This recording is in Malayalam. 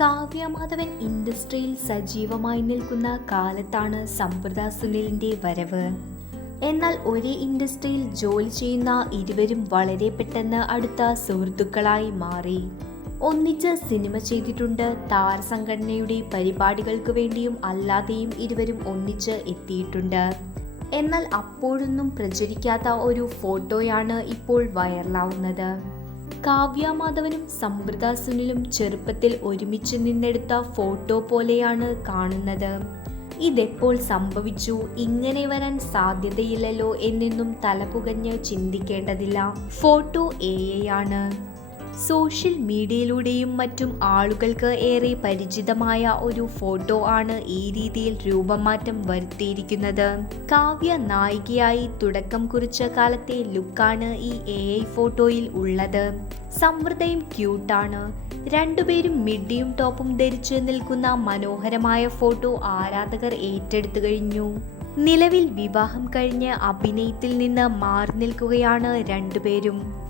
കാവ്യ മാധവൻ ഇൻഡസ്ട്രിയിൽ സജീവമായി നിൽക്കുന്ന കാലത്താണ് സംവൃത സുനിലിന്റെ വരവ്. എന്നാൽ ഒരേ ഇൻഡസ്ട്രിയിൽ ജോലി ചെയ്യുന്ന ഇരുവരും വളരെ പെട്ടെന്ന് അടുത്ത സുഹൃത്തുക്കളായി മാറി. ഒന്നിച്ച് സിനിമ ചെയ്തിട്ടുണ്ട്. താരസംഘടനയുടെ പരിപാടികൾക്ക് വേണ്ടിയും അല്ലാതെയും ഇരുവരും ഒന്നിച്ച് എത്തിയിട്ടുണ്ട്. എന്നാൽ അപ്പോഴൊന്നും പ്രചരിക്കാത്ത ഒരു ഫോട്ടോയാണ് ഇപ്പോൾ വൈറലാവുന്നത്. കാവ്യ മാധവനും സംവൃത സുനിലും ചെറുപ്പത്തിൽ ഒരുമിച്ച് നിന്നെടുത്ത ഫോട്ടോ പോലെയാണ് കാണുന്നത്. ഇതെപ്പോൾ സംഭവിച്ചു, ഇങ്ങനെ വരാൻ സാധ്യതയില്ലല്ലോ എന്നൊന്നും തലപുകഞ്ഞ് ചിന്തിക്കേണ്ടതില്ല. ഫോട്ടോ AI ആണ്. സോഷ്യൽ മീഡിയയിലൂടെയും മറ്റും ആളുകൾക്ക് ഏറെ പരിചിതമായ ഒരു ഫോട്ടോ ആണ് ഈ രീതിയിൽ രൂപമാറ്റം വരുത്തിയിരിക്കുന്നത്. കാവ്യ നായികയായി തുടക്കം കുറിച്ച കാലത്തെ ലുക്കാണ് ഈ AI ഫോട്ടോയിൽ ഉള്ളത്. സംവൃതയും ക്യൂട്ടാണ്. രണ്ടുപേരും മിഡിയും ടോപ്പും ധരിച്ച് നിൽക്കുന്ന മനോഹരമായ ഫോട്ടോ ആരാധകർ ഏറ്റെടുത്തു കഴിഞ്ഞു. നിലവിൽ വിവാഹം കഴിഞ്ഞ് അഭിനയത്തിൽ നിന്ന് മാറി നിൽക്കുകയാണ് രണ്ടുപേരും.